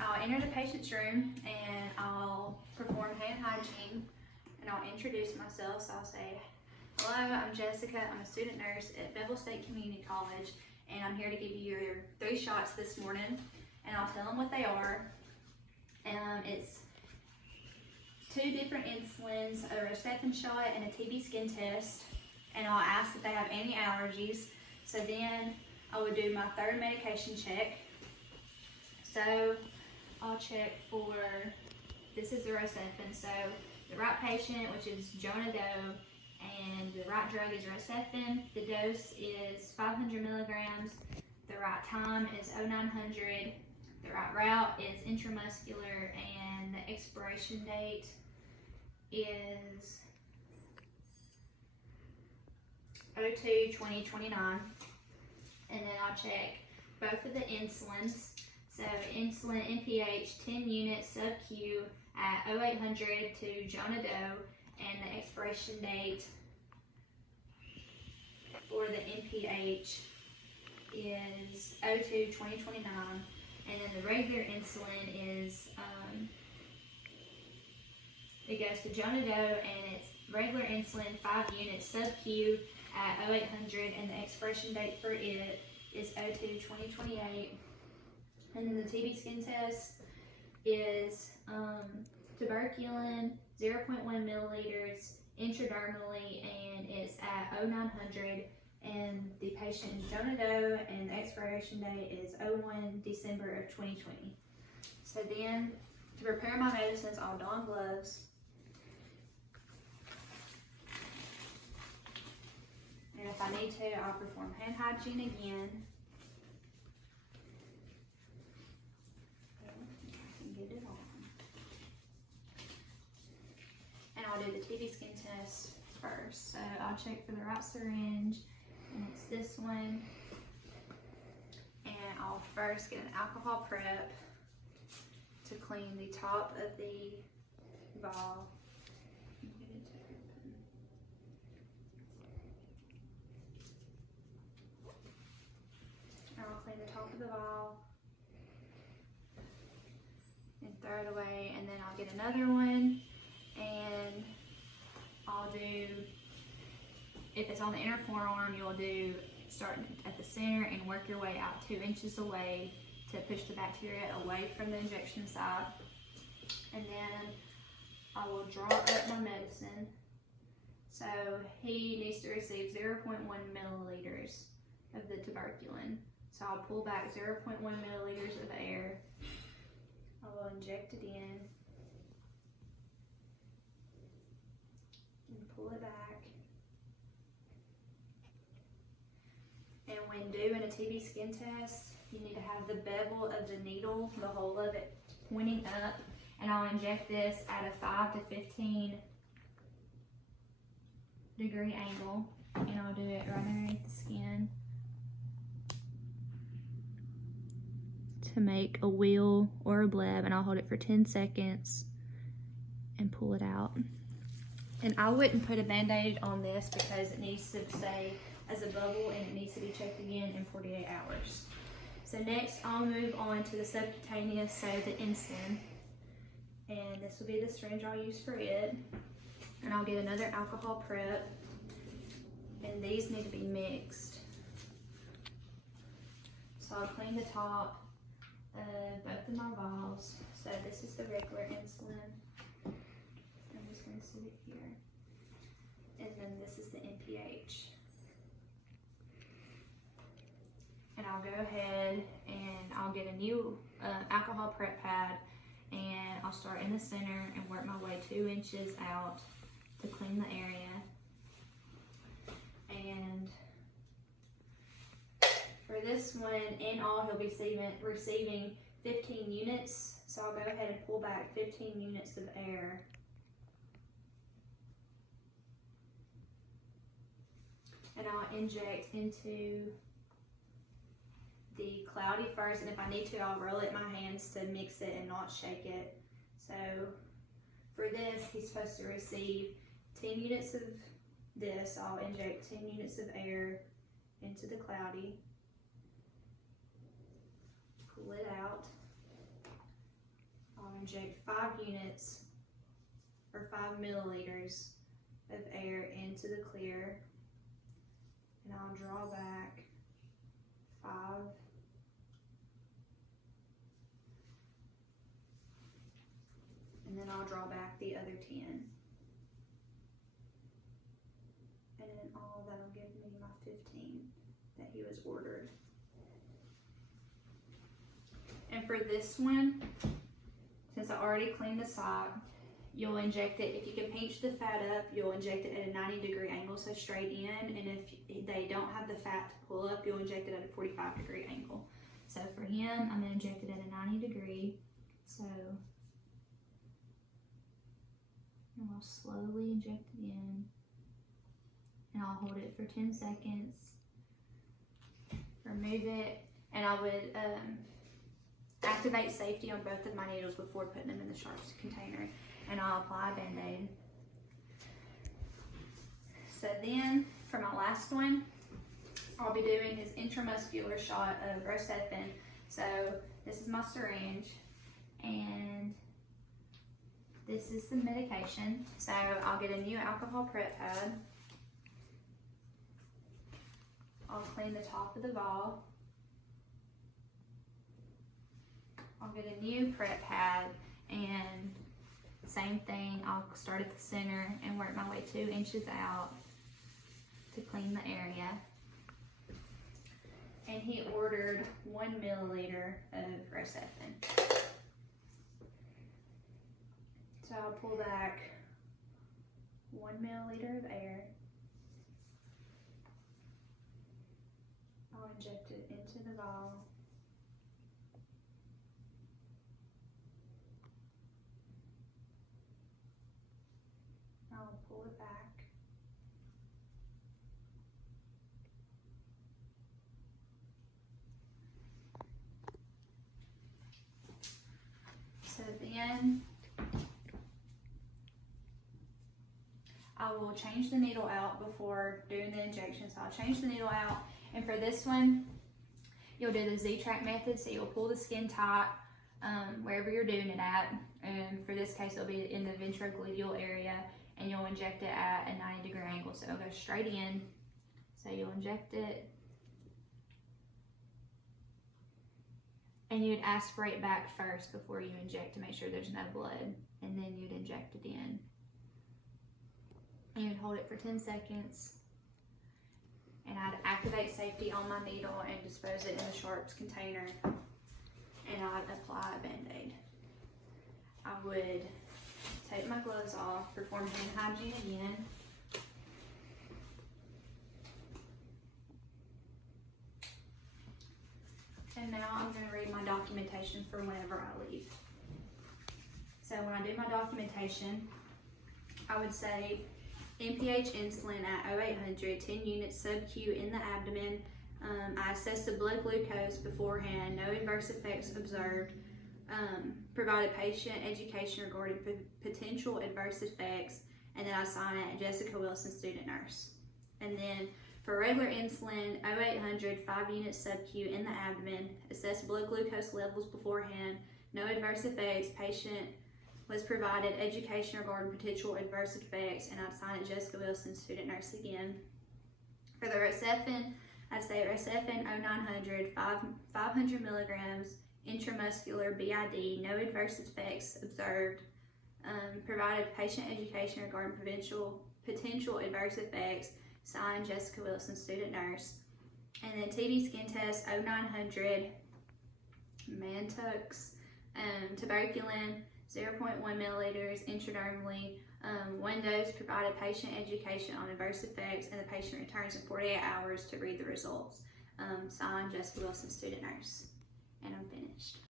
I'll enter the patient's room and I'll perform hand hygiene and I'll introduce myself. So I'll say, hello, I'm Jessica. I'm a student nurse at Bevel State Community College and I'm here to give you your 3 shots this morning. And I'll tell them what they are. It's 2 different insulins, a Rocephin shot and a TB skin test. And I'll ask if they have any allergies. So then I would do my 3rd medication check. So I'll check for, this is the Rocephin. So the right patient, which is Jonah Doe, and the right drug is Rocephin. The dose is 500 milligrams. The right time is 0900. The right route is intramuscular, and the expiration date is 02/20/29. And then I'll check both of the insulins. So insulin NPH 10 units sub-Q at 0800 to Jonah Doe, and the expiration date for the NPH is 02/20/29. And then the regular insulin is, it goes to Jonah Doe, and it's regular insulin 5 units sub-Q at 0800, and the expiration date for it is 02/20/28. And then the TB skin test is tuberculin 0.1 milliliters intradermally, and it's at 0900. And the patient is Jonah Doe, and the expiration date is 01 December of 2020. So then, to prepare my medicines, I'll don gloves. And if I need to, I'll perform hand hygiene again. Get it on. And I'll do the TB skin test first. So I'll check for the right syringe, and it's this one. And I'll first get an alcohol prep to clean the top of the vial. I'll clean the top of the vial and throw it away, and then I'll get another one, and I'll do, if it's on the inner forearm, you'll do start at the center and work your way out 2 inches away to push the bacteria away from the injection site. And then I will draw up my medicine. So he needs to receive 0.1 milliliters of the tuberculin. So I'll pull back 0.1 milliliters of air. I will inject it in and pull it back. And when doing a TB skin test, you need to have the bevel of the needle, the whole of it, pointing up. And I'll inject this at a 5 to 15 degree angle. And I'll do it right underneath the skin to make a wheal or a bleb, and I'll hold it for 10 seconds and pull it out. And I wouldn't put a band-aid on this because it needs to stay as a bubble and it needs to be checked again in 48 hours. So next I'll move on to the subcutaneous, so the insulin. And this will be the syringe I'll use for it. And I'll get another alcohol prep, and these need to be mixed. So I'll clean the top both of my vials. So this is the regular insulin. I'm just going to sit it here. And then this is the NPH. And I'll go ahead and I'll get a new alcohol prep pad, and I'll start in the center and work my way 2 inches out to clean the area. And for this one, in all, he'll be receiving 15 units. So I'll go ahead and pull back 15 units of air. And I'll inject into the cloudy first, and if I need to, I'll roll it in my hands to mix it and not shake it. So for this, he's supposed to receive 10 units of this. I'll inject 10 units of air into the cloudy, pull it out, inject 5 units or 5 milliliters of air into the clear, and I'll draw back 5, and then I'll draw back the other 10. And then all that'll give me my 15 that he was ordered. And for this one, since I already cleaned the sock, you'll inject it, if you can pinch the fat up, you'll inject it at a 90-degree angle, so straight in, and if they don't have the fat to pull up, you'll inject it at a 45-degree angle. So for him, I'm gonna inject it at a 90-degree, so and I'll slowly inject it in, and I'll hold it for 10 seconds, remove it, and I would activate safety on both of my needles before putting them in the sharps container, and I'll apply a Band-Aid. So then, for my last one, I'll be doing his intramuscular shot of Rocephin. So this is my syringe, and this is the medication. So I'll get a new alcohol prep pad. I'll clean the top of the vial. I'll get a new prep pad, and same thing, I'll start at the center and work my way 2 inches out to clean the area. And he ordered 1 milliliter of Rocephin. So I'll pull back 1 milliliter of air. I'll inject it into the vial. I'll pull it back. So then I will change the needle out before doing the injection. So I'll change the needle out, and for this one, you'll do the Z-Track method. So you'll pull the skin tight wherever you're doing it at, and for this case it'll be in the ventrogluteal area, and you'll inject it at a 90-degree angle. So it'll go straight in. So you'll inject it, and you'd aspirate back first before you inject to make sure there's no blood, and then you'd inject it in. And you'd hold it for 10 seconds, and I'd activate safety on my needle and dispose it in the sharps container, and I'd apply a Band-Aid. I would take my gloves off, perform hand hygiene again. And now I'm going to read my documentation for whenever I leave. So when I do my documentation, I would say NPH insulin at 0800, 10 units sub-Q in the abdomen. I assessed the blood glucose beforehand, no adverse effects observed. Provided patient education regarding potential adverse effects, and then I sign it, Jessica Wilson, student nurse. And then for regular insulin, 0800, 5 units sub-Q in the abdomen, assess blood glucose levels beforehand, no adverse effects, patient was provided education regarding potential adverse effects, and I'd sign it, Jessica Wilson, student nurse again. For the Rocephin, I'd say Rocephin 0900, 500 milligrams, intramuscular BID, no adverse effects observed. Provided patient education regarding potential adverse effects, signed Jessica Wilson, student nurse. And then TB skin test 0900, Mantux, tuberculin 0.1 milliliters intradermally, 1 dose. Provided patient education on adverse effects, and the patient returns in 48 hours to read the results. Signed Jessica Wilson, student nurse. And I'm finished.